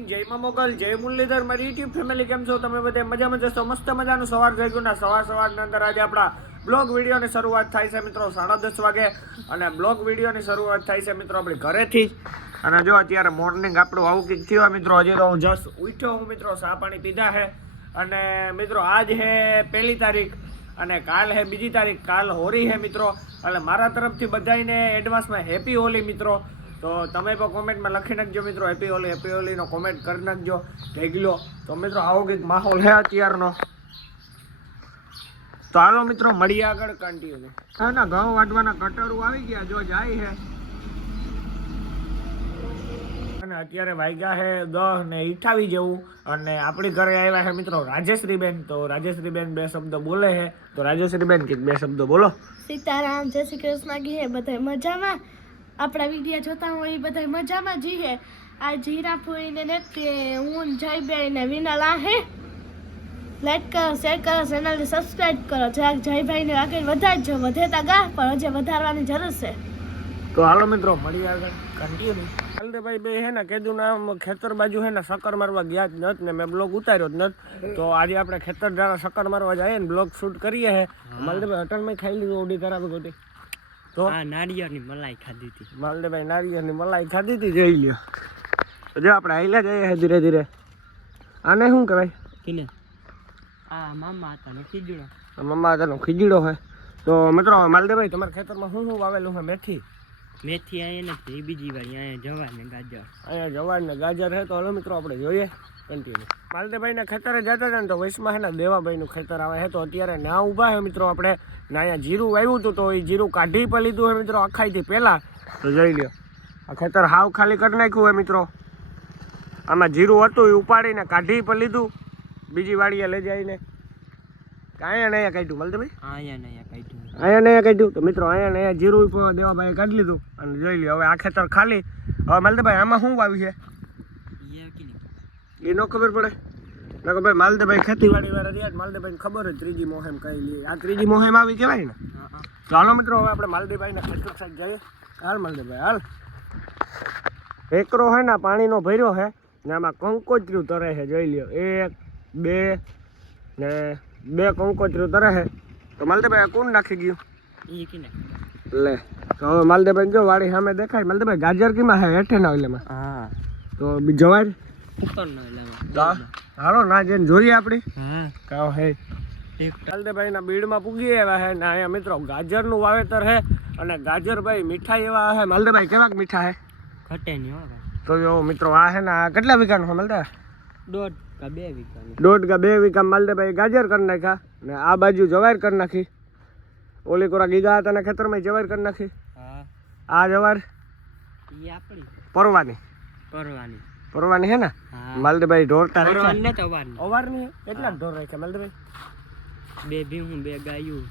Morning, જય મા મોગલ, જય મુરલીધર, મારી યુટ્યુબ ફેમિલી કેમ છો તમે બધા મજામાં જશો? મસ્ત મજાનું સવાર થઈ ગયું ને સવારની અંદર આજે આપણા બ્લોગ વિડીયોની શરૂઆત થાય છે મિત્રો 10:30 વાગે અને બ્લોગ વિડીયોની શરૂઆત થાય છે મિત્રો આપણી ઘરેથી જ. અને જો અત્યારે મોર્નિંગ આપણું આવું કંઈક થયું મિત્રો. હજી તો હું જસ્ટ ઉઠ્યો હું મિત્રો, ચા પાણી પીધા છે અને મિત્રો આજ હે 1 તારીખ અને કાલ હે 2 તારીખ, કાલ હોળી હે મિત્રો. એટલે મારા તરફથી બધાને એડવાન્સમાં હેપી હોલી મિત્રો. તો તમે પણ કોમેન્ટમાં લખી નાખજો મિત્રો હેપી હોલીનો કોમેન્ટ કરી નાખજો ભેગલો. તો મિત્રો આવો કંઈક માહોલ છે અત્યારનો. તો હાલો મિત્રો મળીએ આગળ કન્ટિન્યુ. હા ના, ઘઉં વાટવાના કટરું આવી ગયા જો જાય છે. અને અત્યારે વાગ્યા છે 10:28 જેવું અને આપણી ઘરે આવ્યા છે મિત્રો રાજેશ્રીબેન. તો રાજેશ્રીબેન 2 શબ્દ બોલે છે. તો રાજેશ્રીબેન કંઈક 2 શબ્દ બોલો. સીતારામ, જય શ્રી કૃષ્ણ. ગીહે બધા મજામાં? આપણા વિડીયો જોતા હોય એ બધા મજામાં જીહે. આ જીરા ફૂઈને ને હું જયભાઈ ને વિનલ હે. લાઈક કરો, શેર કરો, ચેનલને સબસ્ક્રાઇબ કરો. જયભાઈને આગળ વધારજો. વધેતા ગા પણ હજી વધારવાની જરૂર છે. તો હાલો મિત્રો મળીએ આગળ કન્ટિન્યુ. હાલદેભાઈ બે હે ને કીધું ને આમ ખેતર બાજુ હે ને શક્કર મારવા ગયા જ નત ને મેં બ્લોગ ઉતાર્યો જ નત. તો આજે આપણે ખેતર દ્વારા શક્કર મારવા જઈએ ને બ્લોગ શૂટ કરીએ હે. માલદેભાઈ હોટલમાં ખાઈ લીધું ઓડી કરાવી ગોટી. તો નારિયેળની મલાઈ ખાધી હતી. માલદેભાઈ નારિયેળની મલાઈ ખાધી હતી જોઈ લ્યો. તો જો આપણે હાલ્યા જઈએ ધીરે ધીરે. આને શું કહેવાય? કિને આ મામા હતાનો ખીજડો. મમ્મા હતાનો ખીજડો છે. તો મિત્રો માલદેભાઈ તમારા ખેતરમાં શું વાવેલું છે? મેથી અહીંયા નથી, બીજી વાર અહીંયા જવાર ને ગાજર. અહીંયા જવાર ને ગાજર છે. તો હાલો મિત્રો આપણે જોઈએ કન્ટિન્યુ. માલદેભાઈના ખેતરે જતા હતા ને તો વૈશમાં છે ને દેવાભાઈનું ખેતર આવે છે. તો અત્યારે ના ઊભા છે મિત્રો આપણે ને અહીંયા જીરું વાવ્યું હતું. તો એ જીરું કાઢી પણ લીધું છે મિત્રો આખાઈથી પહેલાં. તો જોઈ લ્યો આ ખેતર હાવ ખાલી કરી નાખ્યું હોય મિત્રો. આમાં જીરું હતું એ ઉપાડીને કાઢી પણ લીધું બીજી વાડીએ લઈ જઈને. અહીંયા કાઢ્યું માલદેભાઈ, અહીંયા કાઢ્યું. તો મિત્રો અહીંયા જીરું દેવાભાઈએ કાઢી લીધું અને જોઈ લ્યો હવે આ ખેતર ખાલી. હવે માલદેભાઈ આમાં શું વાવ્યું છે એ ન ખબર પડે. ના ભાઈ માલદેભાઈ ખેતીવાડી વાળા રહ્યા. માલદેભાઈને ખબર હોય ત્રીજી મોહેમ કઈ લઈએ. આ ત્રીજી મોહેમ આવી કહેવાય ને. તો હાલો મિત્રો હવે આપણે માલદેભાઈના ખેતર સાઈડ જઈએ. હાલ માલદેભાઈ હાલ. એકરો હે ને પાણીનો ભર્યો છે ને આમાં કંકોત્રીયું તરે છે જોઈ લ્યો. 1 2 ને 2 કંકોત્રીયું તરે છે. તો માલદેભાઈ કોણ નાખી ગયું લે. તો હવે માલદેભાઈ જો વાડી સામે દેખાય. માલદેભાઈ ગાજર કીમાં છે? હેઠે ના ઓલેમાં. હા તો જવાય ઉપરનો હાલો ના જઈને જોઈએ આપણી. કાવ હે માલદેભાઈના બીડમાં પૂગી આવ્યા છે ને અહીંયા મિત્રો ગાજરનું વાવેતર છે અને ગાજર ભાઈ મીઠાઈ એવા છે. માલદેભાઈ કેવાક મીઠા છે? ઘટે નહીં હો. તો જો મિત્રો આ છે ને આ કેટલા વીઘાનું છે માલદેભાઈ? 1.5 કે 2 વીઘાનું. 1.5 કે 2 વીઘા માલદેભાઈ ગાજર કરી નાખ્યા ને આ બાજુ જવાર કરી નાખી. ઓલી કોરા ગીગા હતા ને ખેતરમાં જવાર કરી નાખી. આ જવાર ઈ આપણી પરવાની છે ને માલદેભાઈ ઢોરતા અવારની કેટલા ઢોર રાખ્યા માલદેભાઈ? 2 ભીહું 2 ગાયું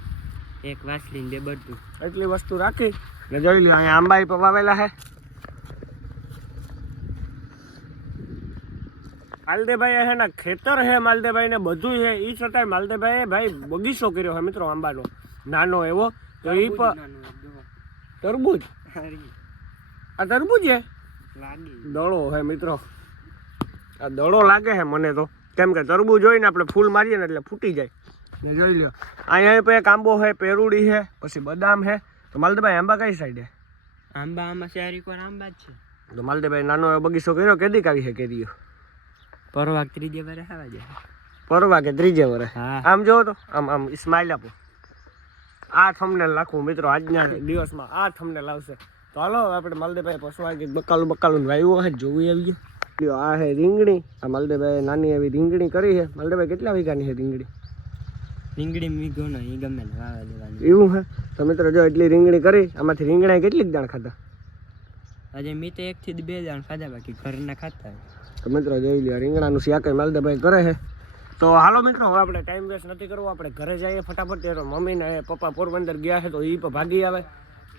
1 વાસળી 2 બળદું. એટલી વસ્તુ રાખી ને જોઈ લ્યો અહીંયા આંબા પણ વાવેલા છે. માલદેભાઈ છે ને ખેતર છે માલદેભાઈ ને બધું છે એ છતાંય માલદેભાઈ ભાઈ બગીચો કર્યો છે મિત્રો આંબાનો નાનો એવો. તો એ પણ તરબૂજ. આ તરબૂજ છે? દડો છે મિત્રો. આ દડો લાગે છે મને તો, કેમ કે તરબૂજ હોય ને આપણે ફૂલ મારીએ ને એટલે ફૂટી જાય ને જોઈ લ્યો. અહીંયા પણ એક આંબો છે, પેરુડી છે, પછી બદામ છે. તો માલદેભાઈ આંબા કઈ સાઈડે? આંબા શહેરી કોર આંબા જ છે. તો માલદેભાઈ નાનો એવો બગીચો કર્યો. કેદી કાવી છે કેરીઓ? પરવા 3 વરે ખાવા જાય. પરવા કે 3 વરે? આમ જોવો તો આમ સ્માઈલ આપો. આ થંબનેલ નાખવું મિત્રો આજના દિવસમાં. આ થંબનેલ આવશે. તો હાલો આપણે માલદેભાઈ પસવા કે બકાલું વાવ્યું છે જોવી આવીએ. આ છે રીંગણી. આ માલદેભાઈ નાની એવી રીંગણી કરી છે. માલદેભાઈ કેટલા વીઘાની છે રીંગણી? વીઘો ને એ ગમે ને વાવા દેવાની. એવું છે? તો મિત્રો જો એટલી રીંગણી કરી. આમાંથી રીંગણા કેટલીક દાણ ખાધા? આજે મેં તો 1 થી 2 દાણ ખાધા, બાકી ઘરના ખાતા. તો મિત્રો જોઈ લ્યો રીંગણાનું શાક માલદેભાઈ કરે છે. તો હાલો મિત્રો હવે આપણે ટાઈમ વેસ્ટ નથી કરવો, આપણે ઘરે જઈએ ફટાફટ. તો મમ્મી ને પપ્પા પોરબંદર ગયા છે તો એ પણ ભાગી આવે.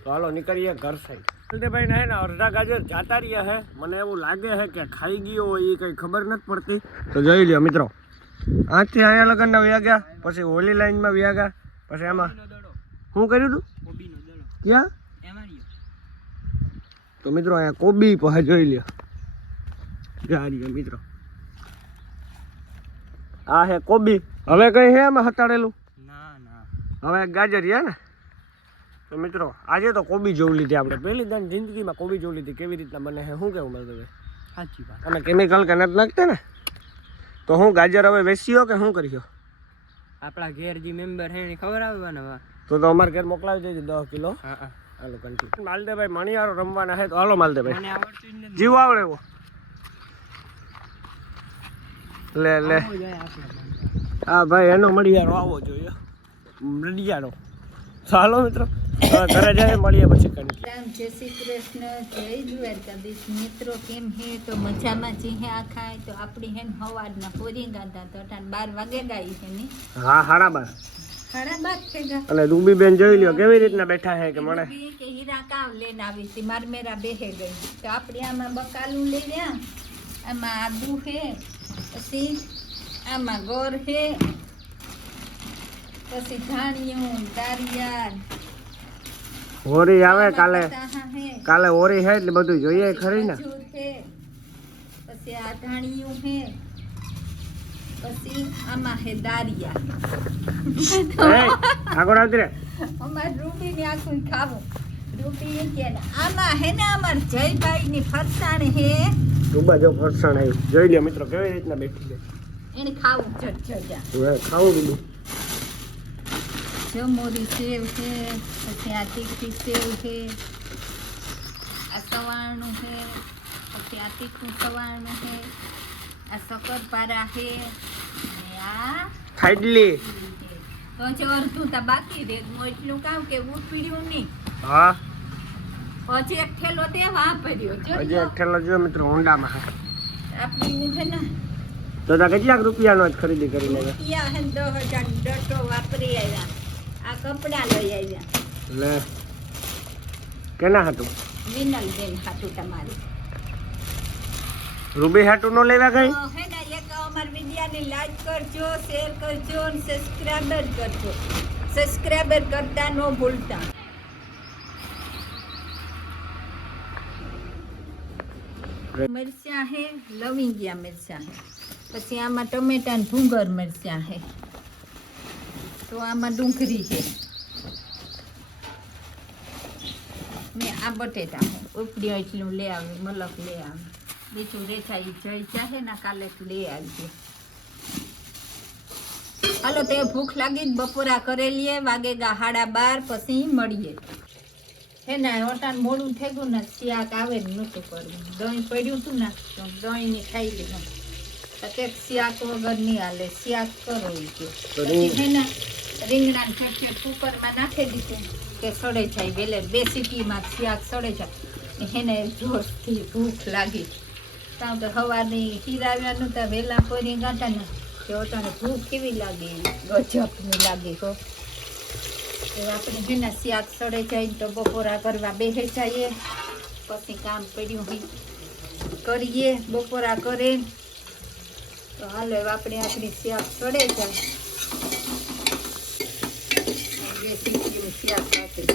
તો હાલો નીકળીએ ઘર સાઈડ. માલદેભાઈ ને ને અડધા ગાજર જાતા રહ્યા છે. મને એવું લાગે છે કે ખાઈ ગયો હોય એ કંઈ ખબર નથી પડતી. તો જોઈ લ્યો મિત્રો આથી અહીંયા લગનના વ્યા ગયા, પછી હોલી લાઈનમાં વ્યા ગયા, પછી એમાં શું કર્યું હતું? ક્યાં? તો મિત્રો અહીંયા કોબી પણ જોઈ લ્યો. ગાડીઓ મિત્રો આ હે કોબી હવે કઈ હે એમાં હતાડેલું ના ના હવે ગાજર હે ને તો મિત્રો આજે તો કોબી જોઈ લીધી આપણે પહેલી દાન જિંદગીમાં કોબી જોઈ લીધી કેવી રીતના બને છે શું કેવું મળતું સાચી વાત અને કેમિકલ કે નથી નાખતા ને તો હું ગાજર હવે વેચ્યો કે શું કર્યો આપણા ઘેર જે મેમ્બર હે એને ખબર આવવાના વા તો અમારે ઘેર મોકલાવી દેજો 10 કિલો હા હા હાલો કન્ટિન્યુ માલદેભાઈ મણિયારો રમવાના છે તો હાલો માલદેભાઈ મને આવડતું જ નથી જીવ આવડે એવો લે લે આવો જાય આપણે હા ભાઈ એનો મણિયારો આવવો જોઈએ મણિયારો ચાલો મિત્રો હવે ઘરે જાય મળીએ પછી કન્ટિન્યુ રામ જય શ્રી કૃષ્ણ જય દ્વારકાધીશ મિત્રો કેમ હે તો મજામાં જી હે આખા તો આપણી હે હવારના પોરી ગાતા તો 12 વાગે ગાઈ છે ને હા હાડા બાર સાડા 12 થઈ ગયા અને રૂબી બેન જોઈ લ્યો કેવી રીતના બેઠા છે કે મને બી કે હીરા કાવ લઈને આવી હતી મારમેરા બેહે ગઈ તો આપણે આમાં બકાલું લઈ રહ્યા આમાં આદુ હે પછી આમાં ગોર હે પછી ધાણિયું દારિયા હોરી આવે કાલે બટાકા હે કાલે હોરી છે એટલે બધું જોઈએ ખરી ને ખજૂર હે પછી આ ધાણિયું હે પછી આમાં હે દારિયા આગળ આવતી રે અમાર રૂબી ને આખું ખાવું રૂબી એ કે આમાં હે ને અમાર જયભાઈ ની ફરસાણ હે ડૂબા જો ફરસાણ આવ્યું જોઈ લ્યો મિત્રો કેવી રીતના બેઠી છે એને ખાવું જજા હવે ખાવું બીજું જો મોરી સેવ છે પછી આ તીખી સેવ છે આ સવારનું છે પછી આ તીખું સવારનું છે આ શક્કરપારા છે અને આ ખાઈડલી તો છે અડધું તો બાકી રે હું એટલું કામ કે ઉપડ્યું નહીં હા પછી એક ઠેલો તે વાપર્યો હજી જો એક ઠેલો જો મિત્રો હોન્ડામાં આપણી છે ને તો તા કેટલાક રૂપિયાનો જ ખરીદી કરી લેવા રૂપિયા હે 10,000 ડટો વાપરી આવ્યા આ કપડા લઈ આવ્યા લે કેના હતું વિનલબેન હાટું તમારી રૂબી હાટું નો લેવા ગઈ તો હે ને એક અમાર વિડિયાને લાઈક કરજો શેર કરજો અને સબસ્ક્રાઇબર કરજો સબસ્ક્રાઇબર કરતા ન ભૂલતા મરચાં હે લવિંગિયા મરચાં હે પછી આમાં ટમેટા ને ભૂંગર મરચાં હે તો આમાં ડુંગળી છે ને આ બટેટા હે ઉપડી એટલું લે આવે મલક લે આવે બીજું રેચા ઈ જઈ ચાહે ને કાલે લે આવજે હાલો તે ભૂખ લાગી જ બપોરા કરેલીએ વાગે ગા 12:30 પછી મળીએ હે ને ઓટાન મોડું થઈ ગયું ને શિયાક આવે ને નહોતું કરવું દહીં પડ્યું હતું ને તો દહીં ને ખાઈ લીધું તો કે શિયાક વગર નહીં હાલે શિયાક કરો ઈ કે પછી હે ને રીંગણા ને ફટફટ કુકરમાં નાખી દીધું કે સડે જાય વેલે 2 સીટીમાં શિયાક સડે જાય હે ને જોરથી ભૂખ લાગી તાવ તો સવારની ખીરાવ્યાનું તો વહેલા પોરી ગાંઠા ને કે ઓટાને ભૂખ કેવી લાગી ગજબની લાગી હો તો આપણે જેના શાક સડે જાય તો બપોરા કરવા બેસી જઈએ પછી કામ પડ્યું હોય કરીએ બપોરા કરે તો હાલો હવે આપણે આપણી શાક સડે જાય બે સીટીનું શાક નાખી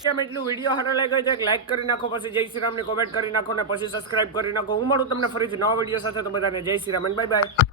કેમ એટલું વિડીયો સારો લાગ્યો છે લાઈક કરી નાખો પછી જય શ્રી રામની કોમેન્ટ કરી નાખો ને પછી સબસ્ક્રાઇબ કરી નાખો હું મળું તમને ફરીથી નવા વિડીયો સાથે તો બધાને જય શ્રી રામ અને બાય બાય